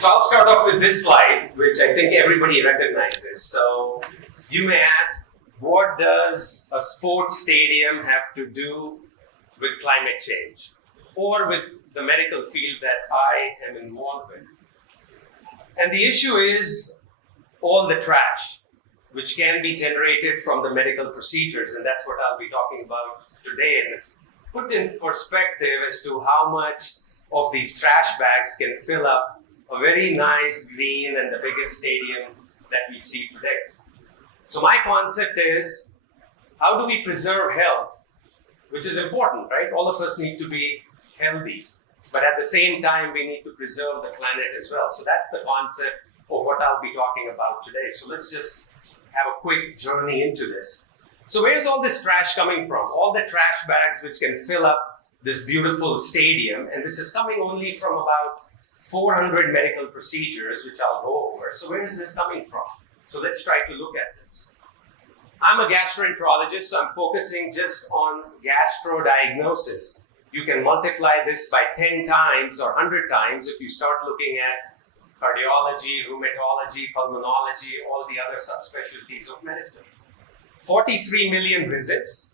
So I'll start off with this slide, which I think everybody recognizes. So you may ask, what does a sports stadium have to do with climate change or with the medical field that I am involved with? And the issue is all the trash which can be generated from the medical procedures, and that's what I'll be talking about today, and put in perspective as to how much of these trash bags can fill up a very nice green and the biggest stadium that we see today. So my concept is, how do we preserve health, which is important, right? All of us need to be healthy, but at the same time, we need to preserve the planet as well. So that's the concept of what I'll be talking about today. So let's just have a quick journey into this. So where's all this trash coming from? All the trash bags which can fill up this beautiful stadium, and this is coming only from about 400 medical procedures, which I'll go over. So where is this coming from? So let's try to look at this. I'm a gastroenterologist, so I'm focusing just on gastrodiagnosis. You can multiply this by 10 times or 100 times if you start looking at cardiology, rheumatology, pulmonology, all the other subspecialties of medicine. 43 million visits,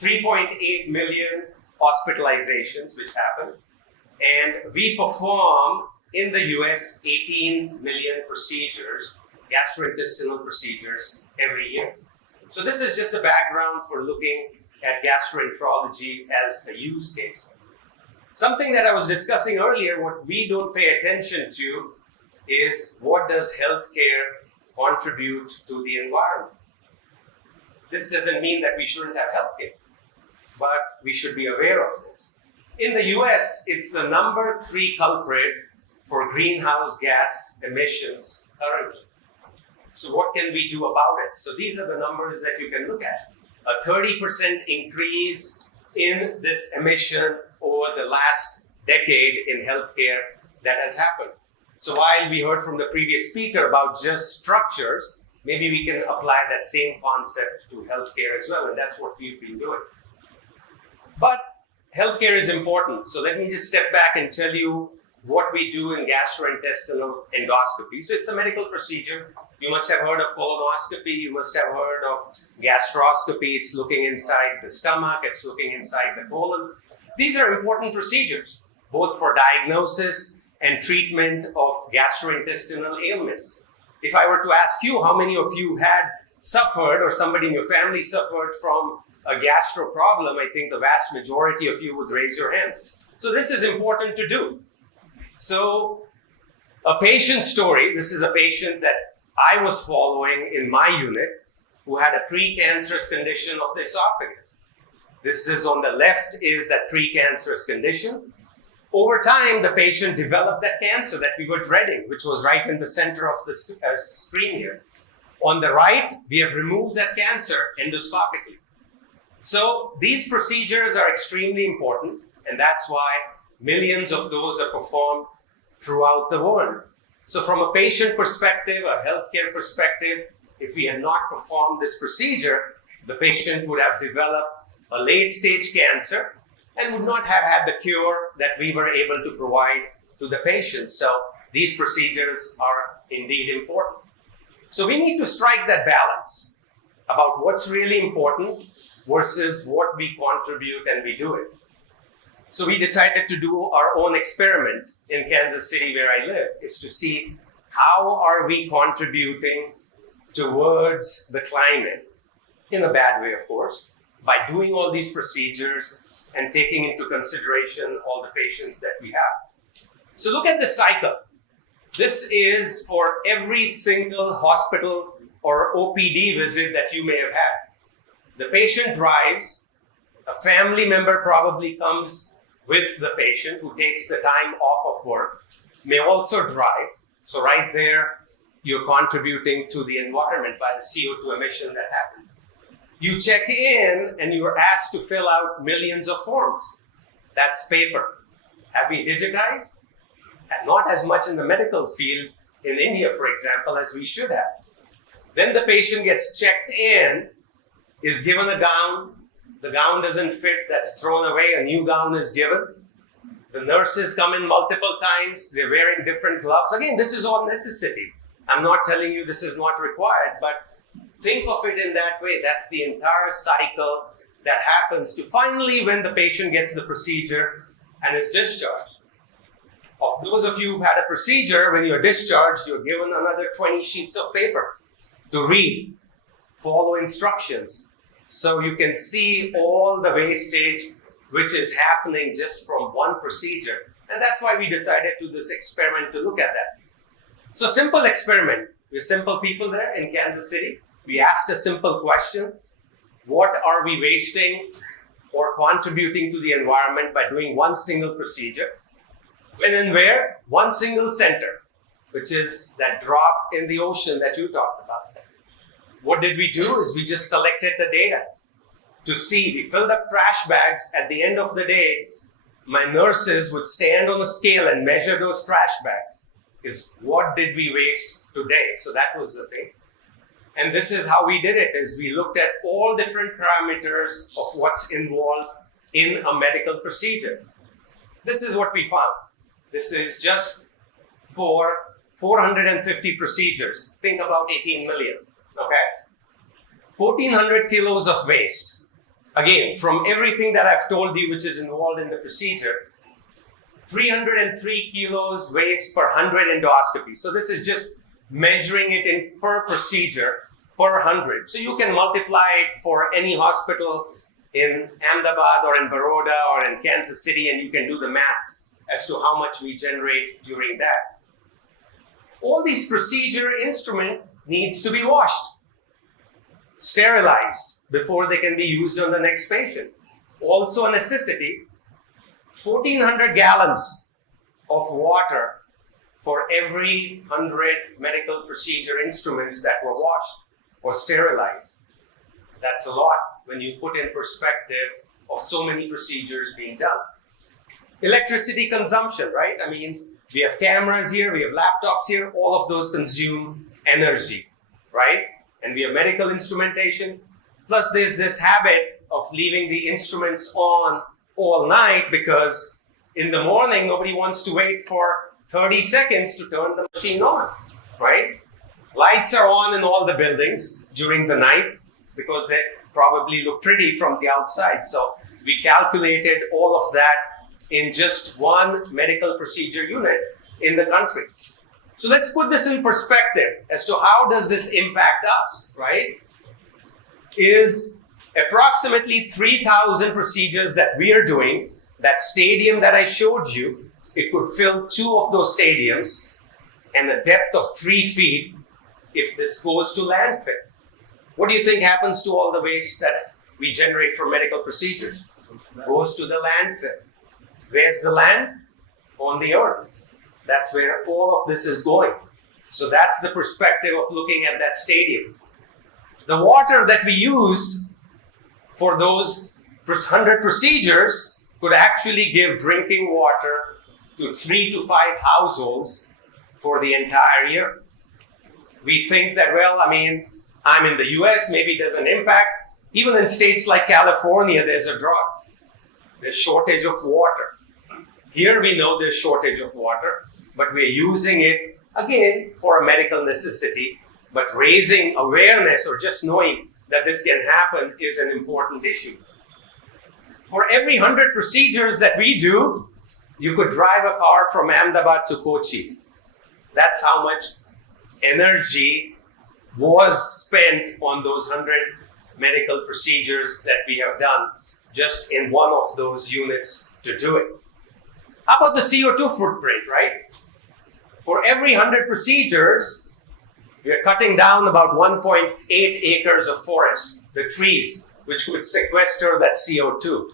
3.8 million hospitalizations which happen, and we perform in the US 18 million procedures, gastrointestinal procedures every year. So this is just a background for looking at gastroenterology as a use case. Something that I was discussing earlier, what we don't pay attention to is what does healthcare contribute to the environment. This doesn't mean that we shouldn't have healthcare, but we should be aware of this. In the US, it's the number 3 culprit for greenhouse gas emissions currently. So what can we do about it? So these are the numbers that you can look at. A 30% increase in this emission over the last decade in healthcare that has happened. So while we heard from the previous speaker about just structures, maybe we can apply that same concept to healthcare as well, and that's what we've been doing. But healthcare is important, so let me just step back and tell you what we do in gastrointestinal endoscopy. So it's a medical procedure. You must have heard of colonoscopy, you must have heard of gastroscopy. It's looking inside the stomach, it's looking inside the colon. These are important procedures, both for diagnosis and treatment of gastrointestinal ailments. If I were to ask you how many of you had suffered or somebody in your family suffered from a gastro problem, I think the vast majority of you would raise your hands. So this is important to do. So a patient story, this is a patient that I was following in my unit who had a precancerous condition of the esophagus. This is on the left is that precancerous condition. Over time, the patient developed that cancer that we were dreading, which was right in the center of the screen here. On the right, we have removed that cancer endoscopically. So these procedures are extremely important, and that's why millions of those are performed throughout the world. So from a patient perspective, a healthcare perspective, if we had not performed this procedure, the patient would have developed a late-stage cancer and would not have had the cure that we were able to provide to the patient. So these procedures are indeed important. So we need to strike that balance about what's really important versus what we contribute and we do it. So we decided to do our own experiment in Kansas City where I live, is to see how are we contributing towards the climate, in a bad way of course, by doing all these procedures and taking into consideration all the patients that we have. So look at the cycle. This is for every single hospital or OPD visit that you may have had. The patient drives, a family member probably comes with the patient who takes the time off of work, may also drive. So right there, you're contributing to the environment by the CO2 emission that happens. You check in and you're asked to fill out millions of forms. That's paper. Have we digitized? And not as much in the medical field in India, for example, as we should have. Then the patient gets checked in, is given a gown. The gown doesn't fit, that's thrown away, a new gown is given. The nurses come in multiple times. They're wearing different gloves. Again, this is all necessity. I'm not telling you this is not required, but think of it in that way. That's the entire cycle that happens to finally when the patient gets the procedure and is discharged. Of those of you who've had a procedure, when you're discharged, you're given another 20 sheets of paper to read, follow instructions, so you can see all the wastage which is happening just from one procedure. And that's why we decided to do this experiment to look at that. So simple experiment. We're simple people there in Kansas City. We asked a simple question. What are we wasting or contributing to the environment by doing one single procedure? When and where? One single center, which is that drop in the ocean that you talked about. What did we do is we just collected the data to see. We filled up trash bags. At the end of the day, my nurses would stand on a scale and measure those trash bags. Is what did we waste today? So that was the thing. And this is how we did it, is we looked at all different parameters of what's involved in a medical procedure. This is what we found. This is just for 450 procedures. Think about 18 million, okay? 1,400 kilos of waste. Again, from everything that I've told you which is involved in the procedure, 303 kilos waste per 100 endoscopies. So this is just measuring it in per procedure per 100. So you can multiply it for any hospital in Ahmedabad or in Baroda or in Kansas City, and you can do the math as to how much we generate during that. All these procedure instrument needs to be washed, sterilized before they can be used on the next patient. Also a necessity, 1,400 gallons of water for every 100 medical procedure instruments that were washed or sterilized. That's a lot when you put in perspective of so many procedures being done. Electricity consumption, right? I mean, we have cameras here, we have laptops here, all of those consume energy, right? And we have medical instrumentation. Plus there's this habit of leaving the instruments on all night because in the morning, nobody wants to wait for 30 seconds to turn the machine on, right? Lights are on in all the buildings during the night because they probably look pretty from the outside. So we calculated all of that in just one medical procedure unit in the country. So let's put this in perspective as to how does this impact us, right? Is approximately 3,000 procedures that we are doing. That stadium that I showed you, it could fill 2 of those stadiums and a depth of 3 feet if this goes to landfill. What do you think happens to all the waste that we generate from medical procedures? Goes to the landfill. Where's the land? On the earth. That's where all of this is going. So that's the perspective of looking at that stadium. The water that we used for those 100 procedures could actually give drinking water to 3 to 5 households for the entire year. We think that, well, I mean, I'm in the US, maybe it doesn't impact. Even in states like California, there's a drought. There's shortage of water. Here we know there's shortage of water, but we're using it, again, for a medical necessity. But raising awareness or just knowing that this can happen is an important issue. For every 100 procedures that we do, you could drive a car from Ahmedabad to Kochi. That's how much energy was spent on those 100 medical procedures that we have done just in one of those units to do it. How about the CO2 footprint, right? For every 100 procedures, we are cutting down about 1.8 acres of forest, the trees, which would sequester that CO2.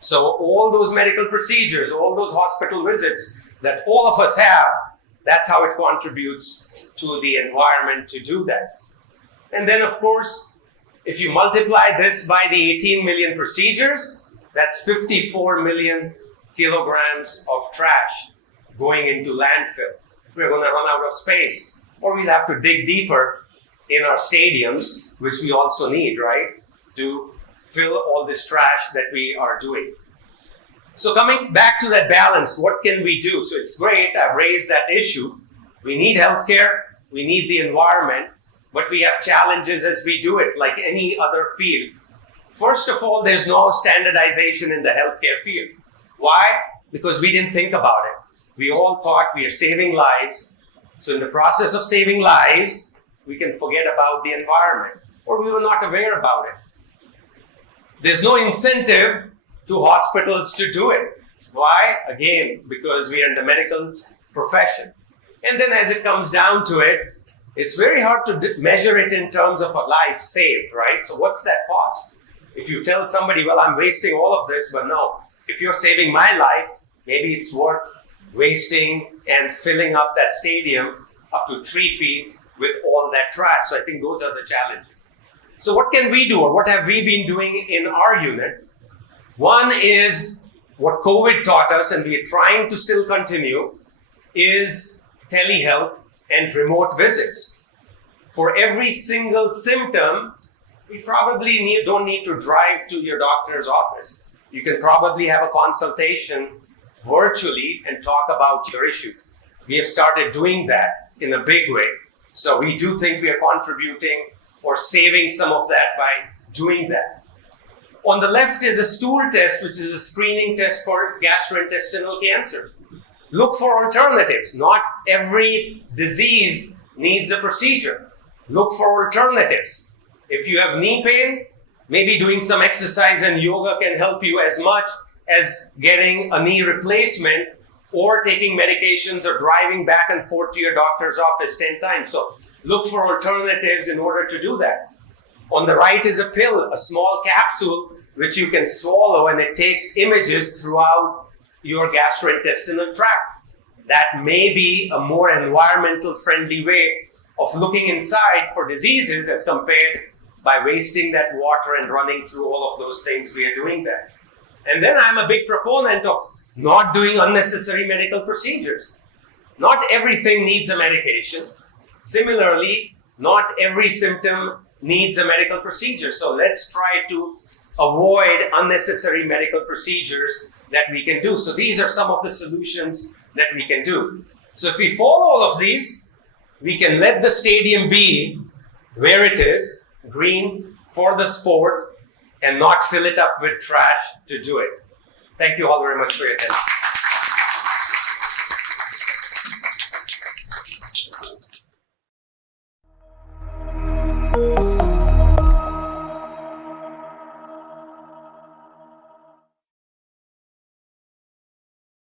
So all those medical procedures, all those hospital visits that all of us have, that's how it contributes to the environment to do that. And then, of course, if you multiply this by the 18 million procedures, that's 54 million kilograms of trash going into landfill. We're going to run out of space, or we'll have to dig deeper in our stadiums, which we also need, right, to fill all this trash that we are doing. So coming back to that balance, what can we do? So it's great, I've raised that issue. We need healthcare, we need the environment, but we have challenges as we do it, like any other field. First of all, there's no standardization in the healthcare field. Why? Because we didn't think about it. We all thought we are saving lives. So in the process of saving lives, we can forget about the environment, or we were not aware about it. There's no incentive to hospitals to do it. Why? Again, because we are in the medical profession. And then as it comes down to it, it's very hard to measure it in terms of a life saved, right? So what's that cost? If you tell somebody, well, I'm wasting all of this, but no, if you're saving my life, maybe it's worth wasting and filling up that stadium up to 3 feet with all that trash. So I think those are the challenges. So what can we do, or what have we been doing in our unit? One is what COVID taught us, and we are trying to still continue, is telehealth and remote visits. For every single symptom, we probably don't need to drive to your doctor's office. You can probably have a consultation virtually and talk about your issue. We have started doing that in a big way. So we do think we are contributing or saving some of that by doing that. On the left is a stool test, which is a screening test for gastrointestinal cancers. Look for alternatives. Not every disease needs a procedure. Look for alternatives. If you have knee pain, maybe doing some exercise and yoga can help you as much as getting a knee replacement or taking medications or driving back and forth to your doctor's office 10 times. So look for alternatives in order to do that. On the right is a pill, a small capsule, which you can swallow, and it takes images throughout your gastrointestinal tract. That may be a more environmental friendly way of looking inside for diseases as compared by wasting that water and running through all of those things. We are doing that. And then I'm a big proponent of not doing unnecessary medical procedures. Not everything needs a medication. Similarly, not every symptom needs a medical procedure. So let's try to avoid unnecessary medical procedures that we can do. So these are some of the solutions that we can do. So if we follow all of these, we can let the stadium be where it is, green for the sport, and not fill it up with trash to do it. Thank you all very much for your attention.